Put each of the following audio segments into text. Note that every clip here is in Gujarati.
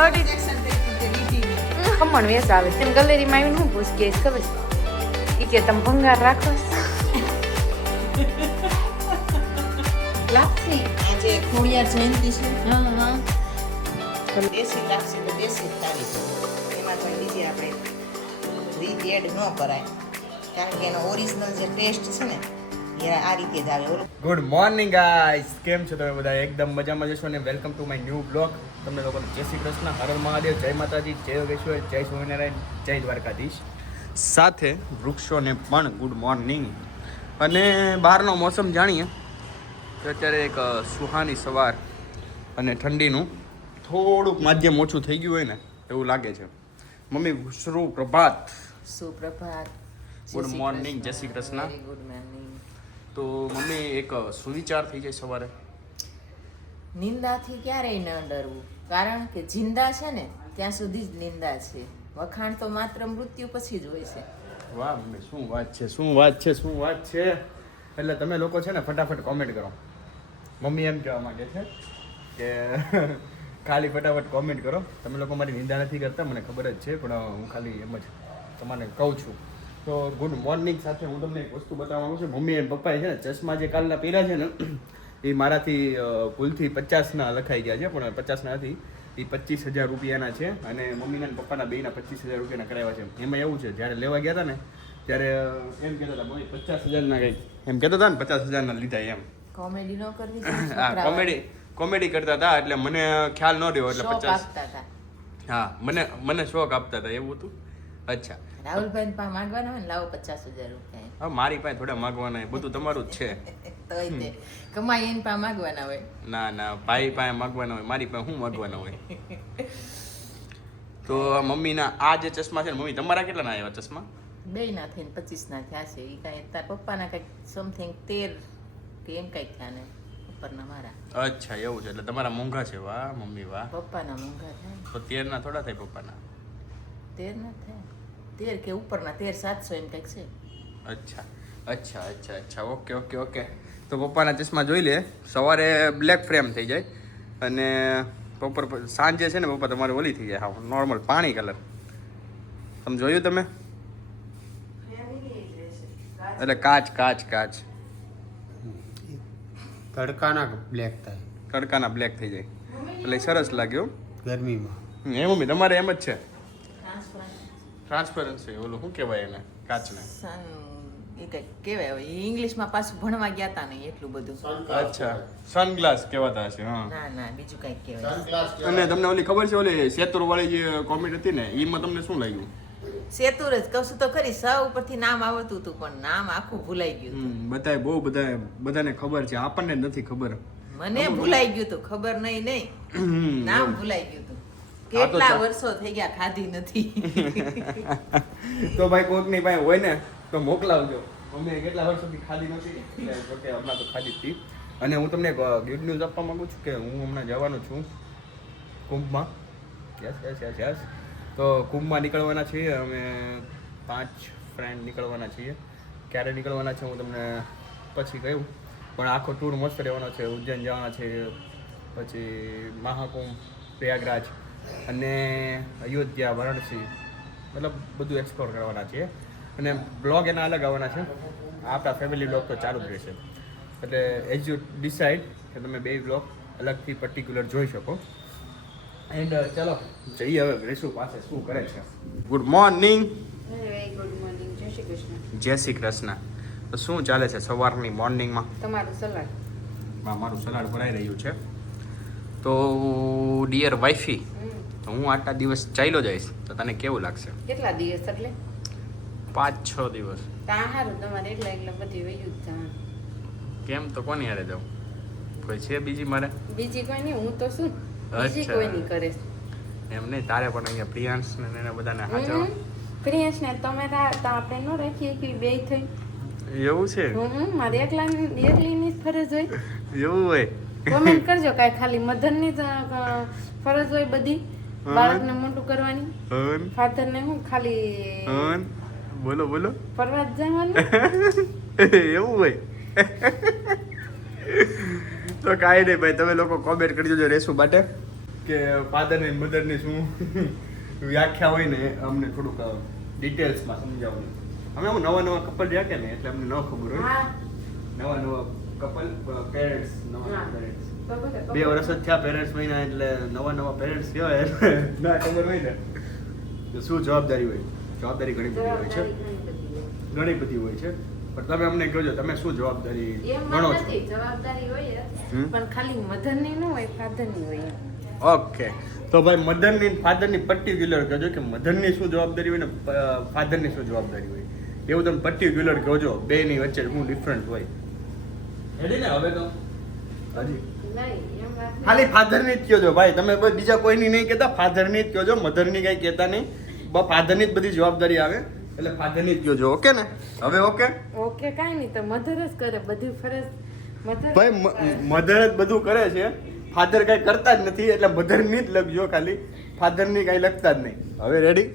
કરી ખમણ વેસ આવે તેમ ગલેરીમાં આવીને હું પૂછ કે ખબર છે કે તમે ભંગાર રાખો લાપસી આજે ખોડિયાર જયંતિ છે. હા દેશી લાપસી તો દેશી જ સારી છે. એમાં કોઈ બીજી આપણે રીત એડ ન કરાય, કારણ કે એનો ઓરિજિનલ જે ટેસ્ટ છે ને એ આ રીતે જ આવે. ગુડ મોર્નિંગ ગાઈસ, કેમ છો તમે બધા? એકદમ મજામાં જશો ને welcome to my new blog. તમને લોકોને જય શ્રી કૃષ્ણ, હર હર મહાદેવ, જય માતાજી, જય યોગેશ્વર, જય સ્વામિનારાયણ, જય દ્વારકાધીશ. સાથે વૃક્ષોને પણ ગુડ મોર્નિંગ. અને બહારનો મોસમ જાણીએ તો અત્યારે એક સુહાની સવાર અને ઠંડીનું થોડુંક માધ્યમ ઓછું થઈ ગયું હોય ને એવું લાગે છે. મમ્મી સુપ્રભાત. સુપ્રભાત, ગુડ મોર્નિંગ, જય Shri Krishna. Very good morning. તો મમ્મી એક સુવિચાર થઈ જાય સવારે. નિંદાથી ક્યારેય ન ડરવું, કારણ કે જિંદા છે ને ત્યાં સુધી જ નિંદા છે. વખાણ તો માત્ર મૃત્યુ પછી જ હોય છે. વાહ મમ્મી, શું વાત છે, શું વાત છે, શું વાત છે. એટલે તમે લોકો છે ને ફટાફટ કોમેન્ટ કરો. મમ્મી એમ કહેવા માંગે છે કે ખાલી ફટાફટ કોમેન્ટ કરો. તમે લોકો મારી નિંદા નથી કરતા, મને ખબર જ છે, પણ હું ખાલી એમ જ તમને કહું છું. તો ગુડ મોર્નિંગ સાથે હું તમને એક વસ્તુ બતાવવા માંગુ છું. મમ્મી અને પપ્પાએ છે ને ચશ્મા જે કાલના પહેર્યા છે ને એ મારાથી ભૂલથી 50ના લખાઈ ગયા છે, પણ 50ના નથી, એ 25,000 રૂપિયાના છે. અને મમ્મીના અને પપ્પાના બેયના 25,000 રૂપિયાના કરાવ્યા છે. એમાં એવું છે, જ્યારે લેવા ગયા હતા ને ત્યારે એમ કહેતા હતા મમ્મી 50,000ના કંઈક એમ કહેતા હતા ને 50,000ના લીધા એમ. કોમેડી ન કરવી હા, કોમેડી કરતા હતા, એટલે મને ખ્યાલ ન રહ્યો. એટલે 50 આપતા હતા. હા, મને શોખ આપતા હતા એવું હતું. અચ્છા, રાહુલભાઈ પાસે માંગવાના હોય ને, લાવો 50,000 રૂપિયા. હા મારી પાસે થોડા માંગવાના, બધું તમારું જ છે. તોય તે કમાઈ એની પાસે માંગવાના હોય. ના ભાઈ પાસે માંગવાના હોય, મારી પાસે શું માંગવાના હોય. તો મમ્મીના આ જે ચશ્મા છે ને, મમ્મી તમારા કેટલાના આવ્યા ચશ્મા? બેયના થઈને 25ના થયા છે. એ કાંઈ તાર પપ્પાના કંઈક સમથિંગ 13 કે એમ કંઈક થયા ને, ઉપરના મારા. અચ્છા એવું છે, એટલે તમારા મોંઘા છે. વાહ મમ્મી વાહ. પપ્પાના મોંઘા થાય. તો 13ના થોડા થાય પપ્પાના? 13 ના થાય, 13 કે ઉપરના 13,700 એમ કંઈક છે. અચ્છા, ઓકે. તો પપ્પાના ચશ્મા જોઈ લે. સવારે બ્લેક ફ્રેમ થઈ જાય અને બપોર સાંજે છે ને પપ્પા તમારે ઓલી થઈ જાય, હા નોર્મલ પાણી કલર. તમે જોયું તમે? એટલે કાચ તડકાના બ્લેક થાય, તડકાના બ્લેક થઈ જાય, એટલે સરસ લાગ્યું ગરમીમાં. એ મમ્મી તમારે એમ જ છે? ટ્રાન્સપરન્સી, ઓલું શું કહેવાય એને, કાચને? એ કંઈક કહેવાય. હવે ઇંગ્લિશમાં પાછું ભણવા ગયા હતા નહીં એટલું બધું. અચ્છા, સનગ્લાસ કહેવાતા હશે. હા, ના બીજું કંઈક કહેવાય. અને તમને ઓલી ખબર છે, ઓલી સેતુર વાળી જે કોમેડી હતી ને, એમાં તમને શું લાગ્યું? સેતુર જ કહું છું તો ખરી, સ ઉપરથી નામ આવતું હતું પણ નામ આખું ભૂલાઈ ગયું. બધાને ખબર છે, આપણને જ નથી ખબર. મને ભૂલાઈ ગયું હતું, ખબર નહીં નામ ભૂલાઈ ગયું હતું. કેટલા વર્ષો થઈ ગયા ખાધી નથી. તો ભાઈ કોકની પાસે હોય ને તો મોકલાવજો. મમ્મીએ કેટલા વર્ષોથી ખાધી નથી, એટલે હમણાં તો ખાધી હતી. અને હું તમને ગુડ ન્યૂઝ આપવા માંગુ છું કે હું હમણાં જવાનો છું કુંભમાં. યસ. તો કુંભમાં નીકળવાના છીએ અમે 5 ફ્રેન્ડ નીકળવાના છીએ. ક્યારે નીકળવાના છે હું તમને પછી કહ્યું, પણ આખો ટૂર મસ્ત રહેવાનો છે. ઉજ્જૈન જવાના છે, પછી મહાકુંભ, પ્રયાગરાજ અને અયોધ્યા, વારાણસી, મતલબ બધું એક્સપ્લોર કરવાના છીએ. અને બ્લોગ એના અલગ આવવાના છે. આપણા ફેમિલી બ્લોગ તો ચાલુ જ રહેશે. એટલે એઝ યુ ડિસાઇડ કે તમે 2 બ્લોગ અલગથી પર્ટિક્યુલર જોઈ શકો. એન્ડ ચલો જઈએ હવે રેસુ પાસે શું કરે છે. Good morning. ગુડ મોર્નિંગ, જય શ્રી કૃષ્ણ. જય શ્રી કૃષ્ણ. તો શું ચાલે છે સવારની મોર્નિંગમાં? તમારું સલાડ. મારું સલાડ ભરાઈ રહ્યું છે. તો ડિયર વાઇફી, તો હું આટલા દિવસ ચાલ્યો જઈશ તો તને કેવું લાગશે? કેટલા દિવસ એટલે? 5-6 દિવસ. તા હારું, તમારે એકલા બધી વયું જ જવાનું. કેમ? તો કોની હારે જાઉં? કોઈ છે બીજી મારે? બીજી કોઈ નહીં, હું તો શું બીજી અચ્છા. કોઈ નહીં કરે. એમ નહીં, તારે પણ અહીંયા પ્રિયાંશ ને એને બધાને હાજર. પ્રિયાંશ ને તમે તો આપણે ન રાખીએ કે બે થઈ. એવું છે? મારે એકલીની જ ફરજ હોય. એવું હોય? કોમેન્ટ કરજો, કાંઈ ખાલી મધરની જ ફરજ હોય બધી, બાળકને મોટું કરવાની. ફાધર ને હું ખાલી બોલો ફરવા જ જવાનું. એવું હોય? તો કાંઈ નહીં ભાઈ, તમે લોકો કોમેન્ટ કરી દેજો રેસુ માટે. કે ફાધર ને મધર ની શું વ્યાખ્યા હોય ને અમને થોડુંક ડિટેલ્સમાં સમજાવું. અમે નવા કપલ રહ્યા કે ને એટલે અમને ન ખબર હોય. નવા કપલ પેરેન્ટ્સ નવા પેરેન્ટ્સ 2 વર્ષ જ થયા પેરેન્ટ્સ મહિના એટલે નવા પેરેન્ટ્સ કહેવાય ના ખબર હોય ને તો શું જવાબદારી હોય. જવાબદારી ઘણી બધી હોય છે, ઘણી બધી હોય છે. પણ તમે અમને કહેજો તમે શું જવાબદારી ગણો છો? જવાબદારી હોય પણ ખાલી મધરની ન હોય, ફાધરની હોય. ઓકે, તો ભાઈ મધરની ફાધરની પર્ટિક્યુલર કહેજો કે મધરની શું જવાબદારી હોય ને ફાધરની શું જવાબદારી હોય એવું તમે પર્ટિક્યુલર કહેજો. બેની વચ્ચે શું ડિફરન્ટ હોય. રેડી ને? હવે તો હજી ખાલી ફાધરની જ કહેજો ભાઈ, તમે બીજા કોઈની નહીં કહેતા, ફાધરની જ કહેજો. મધરની કઈ કહેતા નહીં, ફાધરની જ બધી જવાબદારી આવે એટલે ફાધરની જ કહેજો. ઓકે ને? હવે ઓકે ઓકે, કાંઈ નહીં તો મધર જ કરે બધી ફરજ. મધર ભાઈ મધર જ બધું કરે છે, ફાધર કઈ કરતા જ નથી એટલે મધરની જ લખજો ખાલી, ફાધરની કઈ લખતા જ નહીં. હવે રેડી?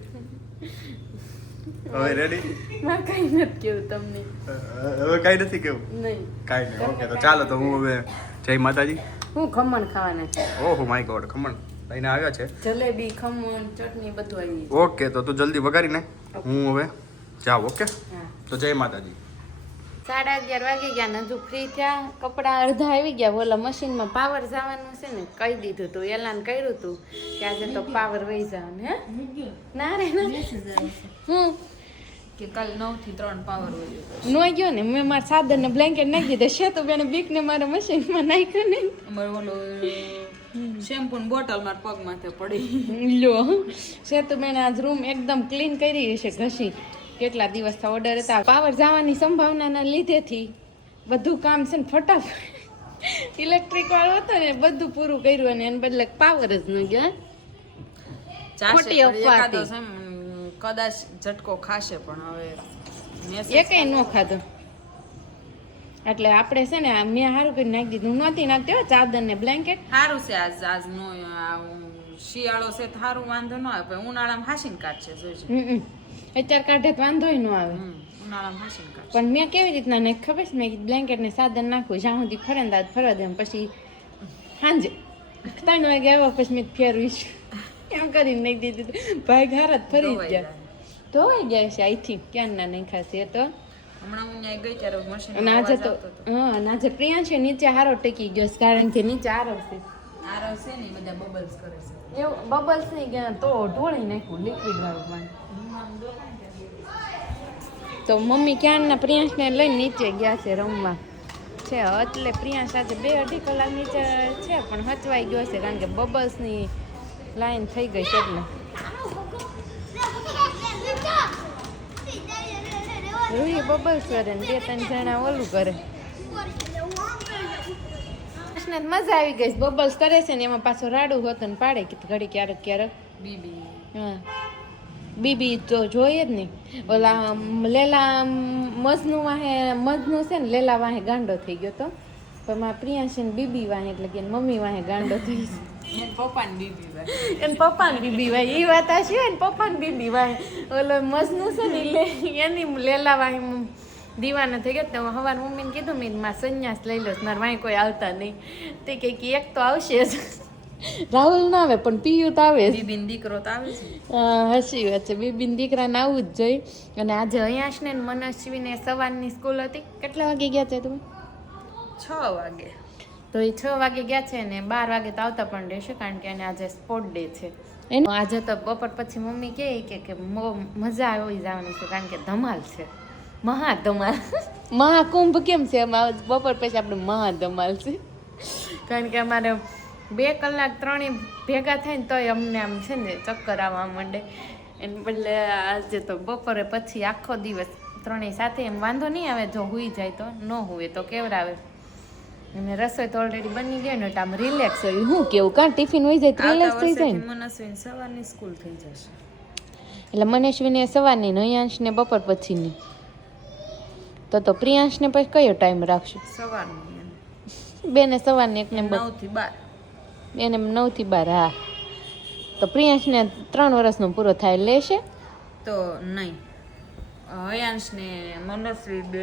હવે રેડી? મારે કાંઈ નથી કેવું તમને. હવે કઈ નથી કેવું? નહીં કાંઈ નહીં. ઓકે, તો ચાલો તો હું હવે જય માતાજી. હું ખમણ ખાવાના છે. ઓહો માય ગોડ, ખમણ લઈને આવ્યા છે. જલેબી, ખમણ, ચટણી બધું આવી. ઓકે, તો તું જલ્દી વગાડી ને હું હવે જાઉં. ઓકે, હા. તો જય માતાજી. 11:30 વાગી ગયા ને હજુ ફ્રી થયા. કપડાં અડધા આવી ગયા. ઓલા મશીનમાં પાવર જવાનું છે ને, કહી દીધું તું, એલાન કર્યું તું કે આજે તો પાવર વહી જવાનું. હે ના રે ના, હું કે કાલ 9 થી 3 પાવર હોય. નો ગયો ને, મેં મારા સાદર ને બ્લેન્કેટ નાખી દીધા છે તો બેને બીક ને મારા મશીનમાં નાખ્યો ને. અમારે ઓલો શેમ્પૂ ની બોટલ મારા પગ માથે પડી. લો છે તો બેને આજ રૂમ એકદમ ક્લીન કરી હશે ઘસી. કેટલા દિવસથી ઓર્ડર હતા. પાવર જવાની સંભાવનાના લીધેથી બધું કામ છે ને ફટાફટ ઇલેક્ટ્રિક વાળો હતો ને બધું પૂરું કર્યું અને એને બદલે પાવર જ ન ગયો. ખોટી અફવા હતી. કદાચ ઝટકો ખાશે પણ હવે એ કઈ ન ખાધો એટલે આપણે છે ને મેં સારું કરી નાખી દીધું. નહોતી નાખતી ચાદર ને બ્લેન્કેટ. સારું છે આજ નો શિયાળો છે તો સારું, વાંધો ન આવે. ઉનાળામાં હાસીને કાઢશે જોઈશે. અત્યારે કાઢે તો વાંધો ન આવે. ઉનાળામાં હાસીને કાઢશે. પણ મેં કેવી રીતના ને ખબર છે, મેં બ્લેન્કેટ ને ચાદર નાખું જ્યાં સુધી ફરંદા ફરવા દે પછી સાંજે 3 વાગે આવ્યા પછી મેં ફેરવીશ એમ કરીને નાખી દીધું. ભાઈ ઘારા જ ફરી જ ગયા. ધોવાઈ ગયા છે અહીંથી ક્યાં ના નહીં ખાશે તો. હમણાં હું ત્યાં ગઈ ત્યારે મશીન અને આજે તો આજે પ્રિયા છે નીચે હારો ટેકી ગયો છે કારણ કે નીચે આરવ છે. આરવ છે ને બધા બબલ્સ કરે છે. એવું બબલ્સ નહીં ગયા તો ઢોળી નાખ્યું લિક્વિડ વાળું પાણી. તો મમ્મી ક્યાંના પ્રિયાંશને લઈને નીચે ગયા છે રમવા છે એટલે પ્રિયાંશ આજે 2-2.5 કલાક નીચે છે પણ હચવાઈ ગયો છે કારણ કે બબલ્સની લાઈન થઈ ગઈ છે એટલે. રૂહી બબલ્સ કરે ને 2-3 જણા ઓલું કરે. મજા આવી ગઈ. બબલ્સ કરે છે ને એમાં પાછો રાડું હોતો ને પાડે કે ઘડી ક્યારેક બીબી હા બીબી તો જોઈએ જ નહીં. ઓલા લેલા મજનું છે ને લેલા વાહે ગાંડો થઈ ગયો તો પણ મારા પ્રિયાંશ ને બીબી વાહે એટલે કે મમ્મી વાહે ગાંડો થઈ એને પપ્પાની બીબી ભાઈ. એને પપ્પાને બીબી વાહે એ વાત હશે ને પપ્પાને બીબી વાહે. ઓલો મજનું છે ને એની લેલા વાહે દીવાના થઈ ગયા. તો સવારે મમ્મીને કીધું મેં મારા સંન્યાસ લઈ લો મારે વાંહે કોઈ આવતા નહીં. તે કે એક તો આવશે જ રાહુલ ના આવે પણ પિયુ તો આવે. બીબીન દીકરો તો આવે છે. હસી વાત છે. બીબીન દીકરાને આવવું જ જોઈએ. અને આજે અયાશ ને મનસ્વીને સવારની સ્કૂલ હતી. કેટલા વાગે ગયા છે તમે? 6 વાગે. તો એ 6 વાગે ગયા છે ને 12 વાગે તો આવતા પણ રહેશે કારણ કે એને આજે સ્પોર્ટ ડે છે. એનો આજે તો બપોર પછી મમ્મી કહે કે મજા આવી જવાની છે કારણ કે ધમાલ છે, મહાધમાલ. મહાકુંભ કેમ છે એમાં બપોર પછી આપણે મહાધમાલ છે કારણ કે અમારે 2 કલાક 3 ભેગા થાય ને તોય અમને આમ છે ને ચક્કર આવવા માંડે. એને બદલે આજે તો બપોરે પછી આખો દિવસ 3 સાથે એમ વાંધો નહીં આવે. જો હુઈ જાય તો ન હુએ તો કેવડાવે. અને રસોઈ તો ઓલરેડી બની ગઈ ને એટલે આમ રિલેક્સ હોય. હું કેવું કાં ટિફિન હોય જાય રિલેક્સ થઈ જાય ને. મનસ્વીને સવારની સ્કૂલ થઈ જશે એટલે મનેશ્વીને સવારની ને અયાંશને બપોર પછીની. તો પ્રિયાંશને પછી કયો ટાઈમ રાખશું? સવારની. બેને સવારની એકને 9 થી 12. એને 9 થી 12. હા તો પ્રિયાંશને 3 વર્ષનો પૂરો થાય લેશે તો નહીં. અયાંશ ને મનસ્વી બે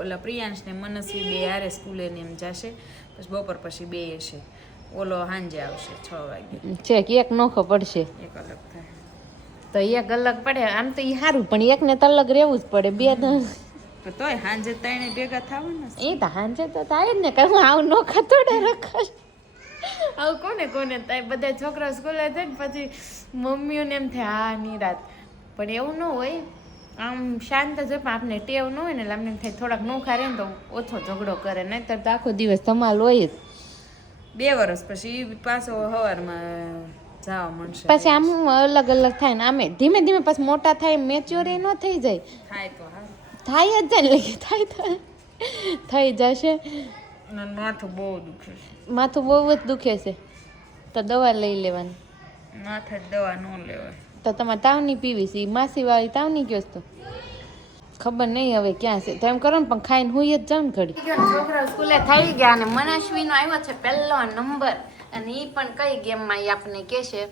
ઓલા પ્રિયાંશ ને મનસ્વી બે હારે સ્કૂલે ને એમ જશે પછી બપોર પછી બે હશે. ઓલો સાંજે આવશે 6 વાગે. ચેક એક નોખો પડશે એક અલગ થાય. તો એક અલગ પડે આમ તો એ સારું પણ એકને તો અલગ રહેવું જ પડે બે તો તોય સાંજે ત્રણે ભેગા થવું ને. એ તો હાંજે તો થાય જ ને કે હું આવું નોખા થોડા રખાશ આવું કોને થાય બધા છોકરા સ્કૂલે જાય ને પછી મમ્મીઓને એમ થાય હા નિરાત પણ એવું ન હોય આમ શાંત જ હોય પણ આપણે ટેવ ન હોય ને એટલે અમને એમ થાય થોડાક નોખા રહે ને તો ઓછો ઝઘડો કરે નહીંતર તો આખો દિવસ ધમાલ હોય જ 2 વર્ષ પછી ઈ પાછો સવારમાં જવા મળશે. પછી આમ અલગ અલગ થાય ને આમે ધીમે ધીમે પછી મોટા થાય મેચ્યોરી ન થઈ જાય થાય તો હા. થાય જ જાય ને થાય થઈ જશે માથું બહુ દુખે છે. માથું બહુ જ દુખે છે તો દવા લઈ લેવાની માથે દવા ન લેવાય. તો તમારે તાવની પીવી છે માસી વાળી તાવની કયો તો ખબર નહીં હવે ક્યાં છે તો એમ કરો ને પણ ખાઈને હું જ જાઉં ને ઘડી છોકરા સ્કૂલે થઈ ગયા અને મનસ્વીનો આવ્યો છે પહેલો નંબર અને એ પણ કઈ ગેમમાં એ આપણને કહે છે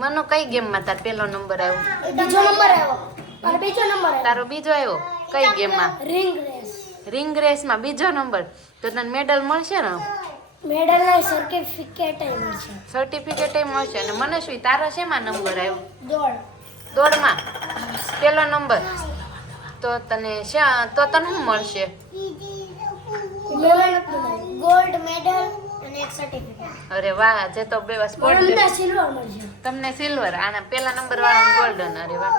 મનો કઈ ગેમમાં તાર પહેલો નંબર આવ્યો બીજો નંબર આવ્યો મારો બીજો નંબર આવ્યો તારો બીજો આવ્યો કઈ ગેમમાં રિંગ રેસ રિંગ રેસમાં બીજો નંબર તો તને મેડલ મળશે ને મેડલ ના સર્ટિફિકેટ મળશે સર્ટિફિકેટ મળશે અને મનસ્વી તારો શેમાં નંબર આવ્યો દોડ દોડમાં પહેલો નંબર તો તને તો તને શું મળશે ગોલ્ડ મેડલ અને એક સર્ટિફિકેટ અરે વાહ જે તો બે સ્પોર્ટ મને સિલ્વર મળશે તમને સિલ્વર આના પેલા નંબર વાળા ગોલ્ડન અરે વાહ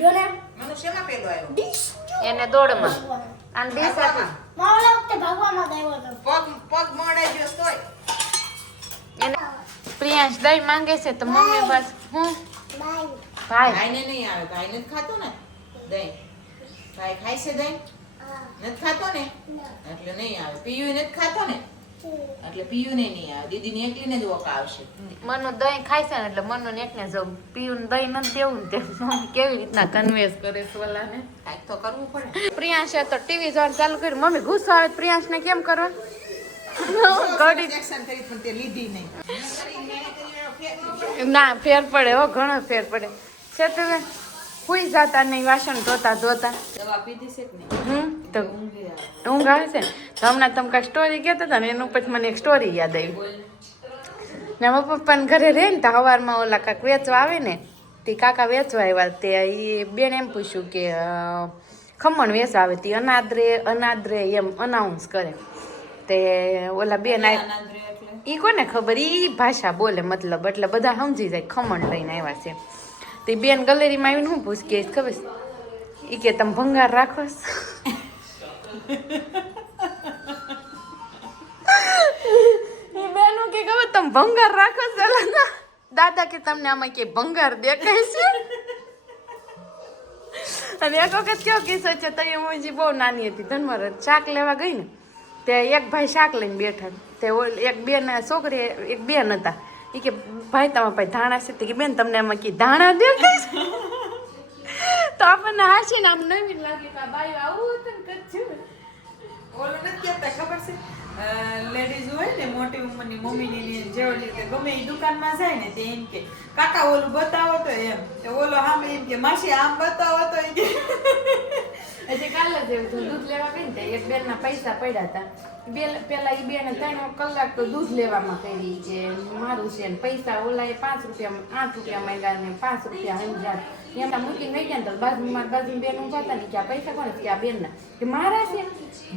જો ને મનુષ્યમાં પેલો આવ્યો એને દોડમાં આને બે સાથે મારા વખતે ભાગવામાં આવ્યો હતો પગ મોડાઈ ગયો તોય એને પ્રિયાંશ દહીં માંગે છે તો મમ્મી બસ હું બાય ભાઈ ભાઈને નહીં આવે ભાઈ નથી ખાતો ને દહીં ભાઈ ખાય છે દહીં નથી ખાતો ને એટલે નહીં આવે પીયું નથી ખાતો ને એટલે પીયું નહીં આવે દીદીને એકલીને જ વોકા આવશે મનુ દહીં ખાય છે ને એટલે મનુ ને એકને જો પીવું દહીં નથી દેવું ને તે મમ્મી કેવી રીતના કન્વેન્સ કરે છે ઓલાને કાંઈક તો કરવું પડે પ્રિયાંશે તો ટીવી જોવાનું ચાલુ કર્યું મમ્મી ગુસ્સો આવે પ્રિયાંશને કેમ કરો ઘડી Injection કરી પણ તે લીધી નહીં ના ફેર પડે હો ઘણો ફેર પડે છે તમે હુઈ જતા નહીં વાસણ ધોતા દવા પીધી છે કે નહીં? તો ઊંઘ આવે છે ને તો હમણાં તમે કાંઈ સ્ટોરી કહેતા હતા ને એનું પછી મને એક સ્ટોરી યાદ આવી ને મારા પપ્પાને ઘરે રહે ને તો સવારમાં ઓલા કાંક વેચવા આવે ને તે કાકા વેચવા આવ્યા તે એ બેન એમ પૂછ્યું કે ખમણ વેચવા આવે તે અનાદરે એમ અનાઉન્સ કરે તે ઓલા બેન એ કોને ખબર એ ભાષા બોલે મતલબ એટલે બધા સમજી જાય ખમણ લઈને આવ્યા છે તે બેન ગેલેરીમાં આવીને શું પૂછ કે ખબર એ કે તમે ભંગાર રાખો છો? એ બેનો કે ખબર તમે ભંગાર રાખો છો? દાદા કે તમને આમાં કે ભંગાર દેખાય છે અને એક વખત કેવો કિસ્સો છે તો હું હજી બહુ નાની હતી ધનવર શાક લેવા ગઈ ને તે એક ભાઈ શાક લઈને બેઠા તે એક બેન છોકરી એક બેન હતા એ કે ભાઈ તમારા ભાઈ ધાણા છે કે બેન તમને આમાં કે ધાણા દેખાય છે તો આપણને હાસીને આમ નવીન લાગે કે આ બાઈ આવું હતું ને કચ્છું ઓલું નથી કહેતા ખબર છે લેડીઝ હોય ને મોટી ઉંમરની મમ્મીની જેવડી રીતે ગમે એ દુકાનમાં જાય ને તે એમ કે કાકા ઓલું બતાવો તો એમ તો ઓલો આમ એમ કે માસી આમ બતાવો તો એ કે હજી કાલે જ એવું થયું, દૂધ લેવા ગઈ ને તે એક બેનના પૈસા પડ્યા હતા પેલા એ બેને 3 કલાક તો દૂધ લેવામાં કરી કે મારું છે ને પૈસા ઓલા 5 રૂપિયા 8 રૂપિયા માંગ્યા ને 5 રૂપિયા સમજાર એમના મૂકીને ગઈ ગયા ને તો બાજુમાં બેન ઊભા હતા ને કે આ પૈસા કોને કે આ બેનના કે મારા છે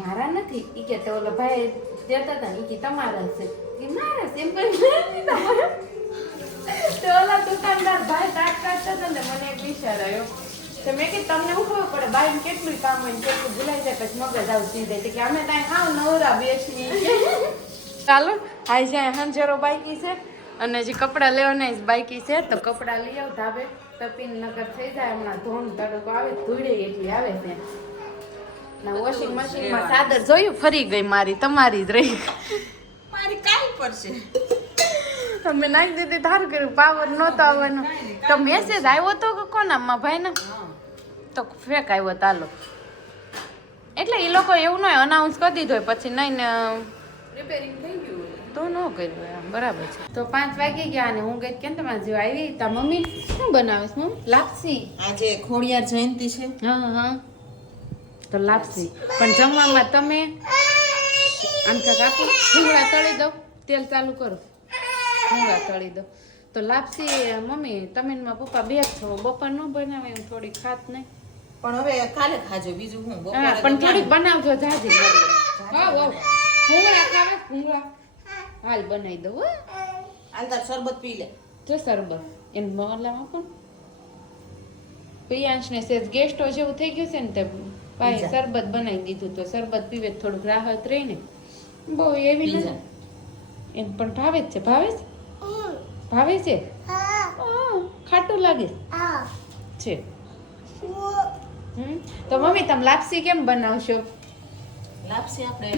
મારા નથી એ કે તો ઓલો ભાઈ દેતા હતા ને એ કે તમારા છે કે મારા છે એમ કરી તમારા તો ઓલા દુકાનદાર ભાઈ દાંત કાઢતા હતા ને મને એક વિચાર આવ્યો તો મેં કીધું તમને શું ખબર પડે બાઈને કેટલું કામ હોય ને કેટલું ભૂલાઈ જાય પછી મગજ આવતી જાય કે અમે ત્યાં હાવ નવરા બેસી ચાલો આઈ જાય હંજરો બાઈકી છે અને હજી કપડાં લેવાના બાઈકી છે તો કપડાં લઈ આવ ધાબે તપીને નગર થઈ જાય હમણાં ધોન તડકો આવે ધૂળે એટલી આવે છે ના વોશિંગ મશીનમાં ચાદર જોયું ફરી ગઈ મારી તમારી જ રહી મારી કાઈ પડશે તમે નાખી દીધી ધારું કર્યું પાવર નહોતો આવવાનો તો મેસેજ આવ્યો તો કે કોનામાં ભાઈ ને તો ફેક આવ્યો તાલો એટલે એ લોકો એવું ન હોય અનાઉન્સ કરી દીધો હોય પછી નહીં ને રિપેરિંગ થઈ ગયું તો ન કર્યું એમ બરાબર છે તો 5 વાગી ગયા અને હું ગઈ કેમ તમારા જેવા આવી તા મમ્મી શું બનાવીશ મમ્મી લાપસી આજે ખોડિયાર જયંતિ છે હા તો લાપસી પણ જમવામાં તમે આમ કાંક આપો ભૂંગળા તળી દો તેલ ચાલુ કરો ભૂંગળા તળી દો. તો લાપસી મમ્મી તમે ને મારા પપ્પા બે જ છો, બપોર ન બનાવે હું થોડી ખાત નહીં. પણ હવે કાલે ખાજો બીજું હું બપોરે હા તો પણ થોડીક ક્યાં? બનાવજો જાજી. હા ભૂંગળા ખાવે ભૂંગળા હાલ બનાવી દઉં હો. હાલ તાર શરબત પી લે. જો શરબત એમ મોલામાં પણ પ્રિયાંશને સેજ ગેસ્ટો જેવું થઈ ગયું છે ને તે ભાઈ બીજા. શરબત બનાવી દીધું તો શરબત પીવે તો થોડુંક રાહત રહે ને. બહુ એવી બીજા. નથી એમ પણ ભાવે જ છે. ભાવે છે ખાટું લાગે છે. તો મમ્મી તમે લાપસી કેમ બનાવશો? લાપસી આપણે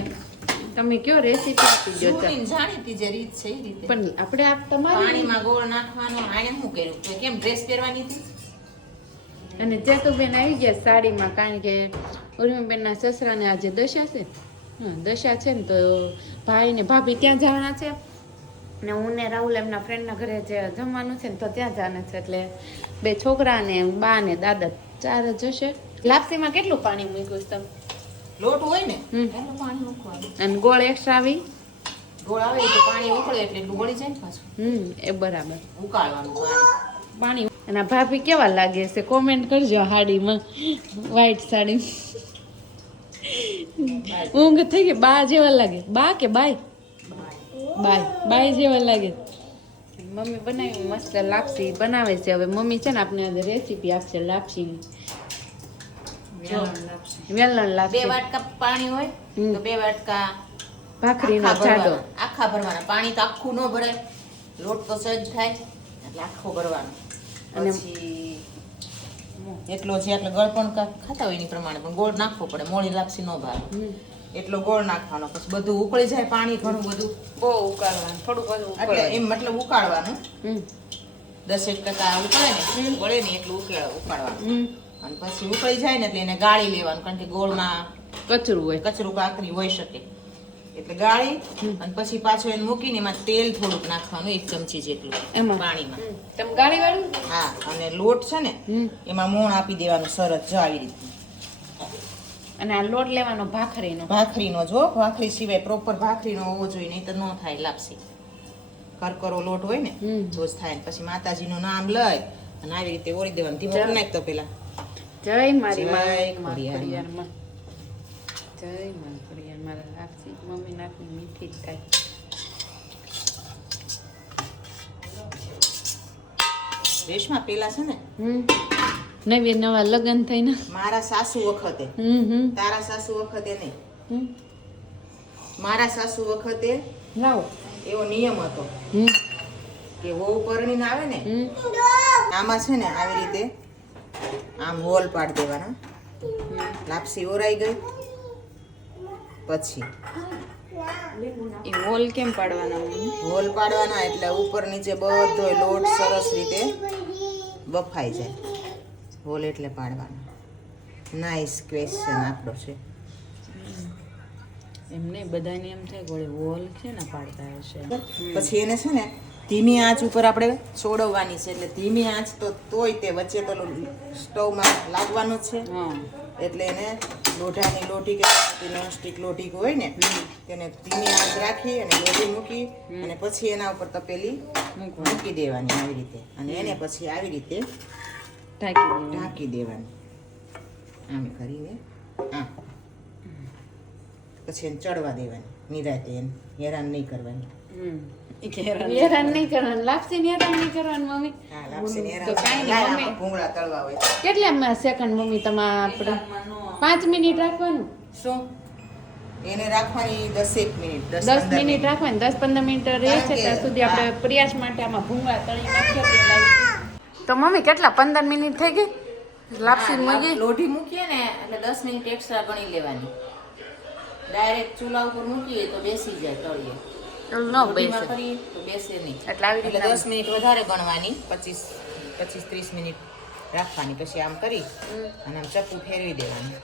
તમે કયો રેસીપી આપી દો તો. જૂની જાણીતી જે રીત છે એ રીતે પણ આપણે આપ તમારી પાણીમાં ગોળ નાખવાનો. આને શું કર્યું તો કેમ ડ્રેસ પહેરવાની હતી? અને જેતુબેન આવી ગયા સાડીમાં, કારણ કે ઉર્મિબેનના સસરાને આજે દશા છે. હા દશા છે ને તો ભાઈ ને ભાભી ત્યાં જવાના છે ને હું ને રાહુલ એમના ફ્રેન્ડના ઘરે જે જમવાનું છે ને તો ત્યાં જવાના છે. એટલે બે છોકરા ને બા ને દાદા 4 જ હશે. લાપસીમાં કેટલું પાણી મૂક્યું છે તમે? લોટ હોય ને હમ. એટલું પાણી મૂકવાનું. અને ગોળ એક્સ્ટ્રા આવી? ગોળ આવે તો પાણી ઉકળે એટલે એટલું ગળી જાય ને પાછું. એ બરાબર ઉકાળવાનું પાણી. પાણી. અને આ ભાભી કેવા લાગે છે કોમેન્ટ કરજો. હાડીમાં વ્હાઈટ સાડી ઊંઘ થઈ ગઈ. બા જેવા લાગે. બા કે બાય? બાય જેવા લાગે. મમ્મી બનાવી મસ્ત લાપસી બનાવે છે. હવે મમ્મી છે ને આપણે આજે રેસીપી આપશે લાપસીની. વેલણ 2 લાપસી વાટકા પાણી હોય તો 2 વાટકા ભાખરીનો આખા જાડો. ભરવાના. આખા ભરવાના. પાણી તો આખું ન ભરાય, લોટ તો સજ થાય એટલે આખો ભરવાનો. અને પછી એટલો જે એટલે ગળપણ ખાતા હોય એની પ્રમાણે પણ ગોળ નાખવો પડે. મોળી લાપસી ન ભાવે એટલો ગોળ નાખવાનો. પછી બધું ઉકળી જાય પાણી ઘણું બધું બહુ ઉકાળવાનું. થોડું બધું એટલે ઉકાળવાનું. એમ મતલબ ઉકાળવાનું. હમ. 10% ઉકળે ને વળે ને એટલું ઉકાળવાનું. હમ. અને પછી ઉકળી જાય ને એટલે એને ગાળી લેવાનું, કારણ કે ગોળમાં કચરું હોય. કચરું કાકરી હોઈ શકે એટલે ગાળી અને પછી પાછું એને મૂકીને એમાં તેલ થોડુંક નાખવાનું 1 ચમચી જેટલું એમાં? પાણીમાં. તમે ગાળી વાળું? હા અને લોટ છે ને હમ. એમાં મોણ આપી દેવાનું સરસ જો આવી રીતે. અને આ લોટ લેવાનો ભાખરીનો. ભાખરીનો જો ભાખરી સિવાય પ્રોપર ભાખરીનો હોવો જોઈએ, નહીં તો ન થાય લાપસી. કરકરો લોટ હોય ને હમ. તો જ થાય. પછી માતાજીનું નામ લઈ અને આવી રીતે ઓરી દેવાનું. ધીમો કરી નાખ તો પેલા. જય મારી જય માં ખોડિયાર ખોડિયારમાં. જય માં ખોડિયાર. મારા લાપસી મમ્મી નાખની મીઠી જ થાય. રેશમા પેલા છે ને નવી નવા લગ્ન થઈને. મારા સાસુ વખતે, તારા સાસુ વખતે નહીં, મારા સાસુ વખતે લાવો. એવો નિયમ હતો કે વહુ પરણીને આવે ને આમાં છે ને આવી રીતે આમ હોલ પાડી દેવાના. લાપસી ઓરાઈ ગઈ પછી એ હોલ કેમ પાડવાના? હોલ પાડવાના એટલે ઉપર નીચે બધો લોટ સરસ રીતે બફાઈ જાય. હોલ એટલે પાડવાના. નાઇસ ક્વેશ્ચન આપણો છે. એમ નહીં, બધાને એમ થાય કે હોલ છે ને પાડતા હશે. પછી એને છે ને ધીમી આંચ ઉપર આપણે છોડવવાની છે. એટલે ધીમી આંચ તો તોય તે વચ્ચે તો સ્ટવમાં લાગવાનું જ છે. હા. એટલે એને લોઢાની લોટી કે નોનસ્ટિક લોટી હોય ને તેને ધીમી આંચ રાખી અને લોઢી મૂકી અને પછી એના ઉપર તપેલી મૂકી દેવાની આવી રીતે. અને એને પછી આવી રીતે ઢાંકી દેવાની આમ કરીને. આમ પછી એને ચડવા દેવાની નિરાતે. એને હેરાન નહીં કરવાની. હેરાન નહીં કરવાનું. લાપસી હેરાન નહીં કરવાનું મમ્મી. હા, લાપસીને હેરાન તો કાંઈ નહીં, લાય, મમ્મી. આમાં ભૂંગળા તળવા હોય. કેટલા સેકન્ડ મમ્મી તમારે આપણે 5 મિનિટ રાખવાનું? શું એને રાખવાની 10 મિનિટ 10 મિનિટ રાખવાની. 10-15 મિનિટ રહે કારણ છે કે- ત્યાં સુધી આપણે પ્રયાસ માટે આમાં ભૂંગળા તળી નાખીએ તેલ આવી. તો મમ્મી કેટલા 15 મિનિટ થઈ ગઈ લાપસી મળી? લોઢી મૂકીએ ને એટલે 10 મિનિટ એક્સ્ટ્રા ગણી લેવાની. ડાયરેક્ટ ચૂલા ઉપર મૂકીએ તો બેસી જાય તળીએ. ન લોઢીમાં બેસે કરીએ તો બેસે નહીં. એટલે આવી એટલે રીતે 10 મિનિટ વધારે ગણવાની. 25-30 મિનિટ રાખવાની. પછી આમ કરી અને આમ ચપ્પુ ફેરવી દેવાનું.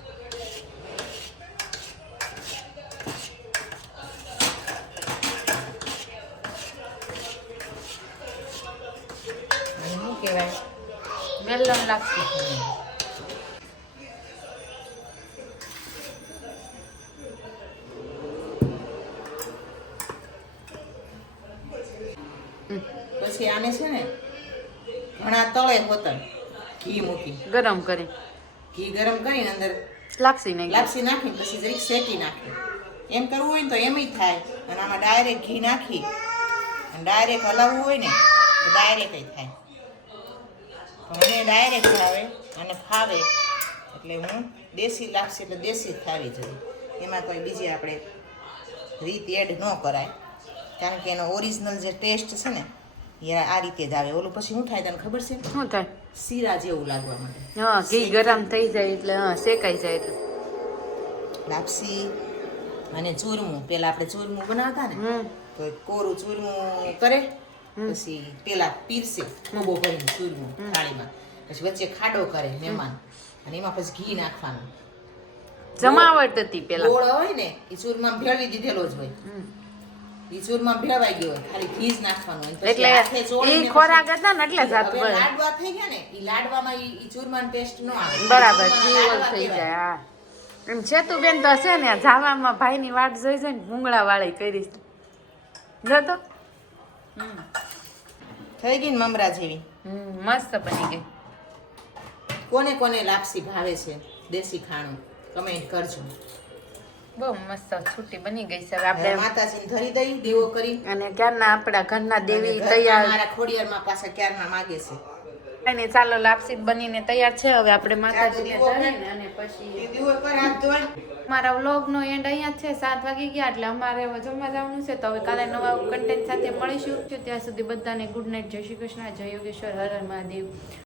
અને શું કહેવાય? વેલણ લાપસી. આને છે ને ઘણા તળે હોતન ઘી મૂકી ગરમ કરી ઘી ગરમ કરીને અંદર લાપસી નહીં લાપસી નાખીને પછી જરીક શેકી નાખી એમ કરવું હોય ને તો એમ થાય અને આમાં ડાયરેક્ટ ઘી નાખી અને ડાયરેક્ટ હલાવવું હોય ને તો ડાયરેક્ટ થાય પણ મને ડાયરેક્ટ ભાવે અને ફાવે એટલે હું દેશી લાપસી એટલે દેશી જ ખાવી જોઈએ એમાં કોઈ બીજી આપણે રીત એડ ન કરાય કારણ કે એનો ઓરિજિનલ જે ટેસ્ટ છે ને એ આ રીતે જ આવે ઓલું પછી શું થાય તને ખબર છે શું થાય શીરા જેવું લાગવા માટે હા ઘી ગરમ થઈ જાય એટલે હા શેકાઈ જાય એટલે લાપસી અને ચૂરમું પેલા આપણે ચૂરમું બનાવતા ને તો એક કોરું ચૂરમું કરે પછી પેલા પીરસે મોબો ભરીને ચૂરમું થાળીમાં પછી વચ્ચે ખાડો કરે મહેમાન અને એમાં પછી ઘી નાખવાનું જમાવટ હતી પેલા ગોળ હોય ને એ ચૂરમામાં ભેળવી દીધેલો જ હોય એ ચૂરમામાં ભેળવાઈ ગયો હોય ખાલી ઘી જ નાખવાનું હોય. પછી એટલે હાથે ચોળીને ઈ ખોરાક હતા ને એટલે જાત હવે લાડવા થઈ ગયા ને એ લાડવામાં ઈ ચૂરમાનો ટેસ્ટ ન આવે બરાબર ચૂરમાના જીવલ લાડવા થઈ કહેવાય. જાય હા એમ છેતુબેન તો છે ને જાવામાં ભાઈની વાટ જોઈ જોઈને ભૂંગળા વાળી કરી જો તો થઈ ગઈ ને મમરા જેવી મસ્ત બની ગઈ કોને કોને લાપસી ભાવે છે દેશી ખાણું કમેન્ટ કરજો બહુ મસ્ત છૂટી બની ગઈ છે હવે આપણે આપણે માતાજીને ધરી દઈ દેવો કરી અને ક્યારના આપણા ઘરના દેવી અને ઘરના તૈયાર મારા ખોડિયારમાં પાછા ક્યારના માગે છે અને ચાલો લાપસી બનીને તૈયાર છે હવે આપણે માતાજીને દીવો કર. ધરીને અને પછી તે દીવો કર હાથ ધોઈ અમારા વ્લોગનો એન્ડ અહીંયા જ છે 7 વાગી ગયા એટલે અમારે હવે જમવા જવાનું છે તો હવે કાલે નવા કન્ટેન્ટ સાથે મળીશું ત્યાં સુધી બધાને ગુડ નાઇટ જય શ્રી કૃષ્ણ જય યોગેશ્વર હર હર મહાદેવ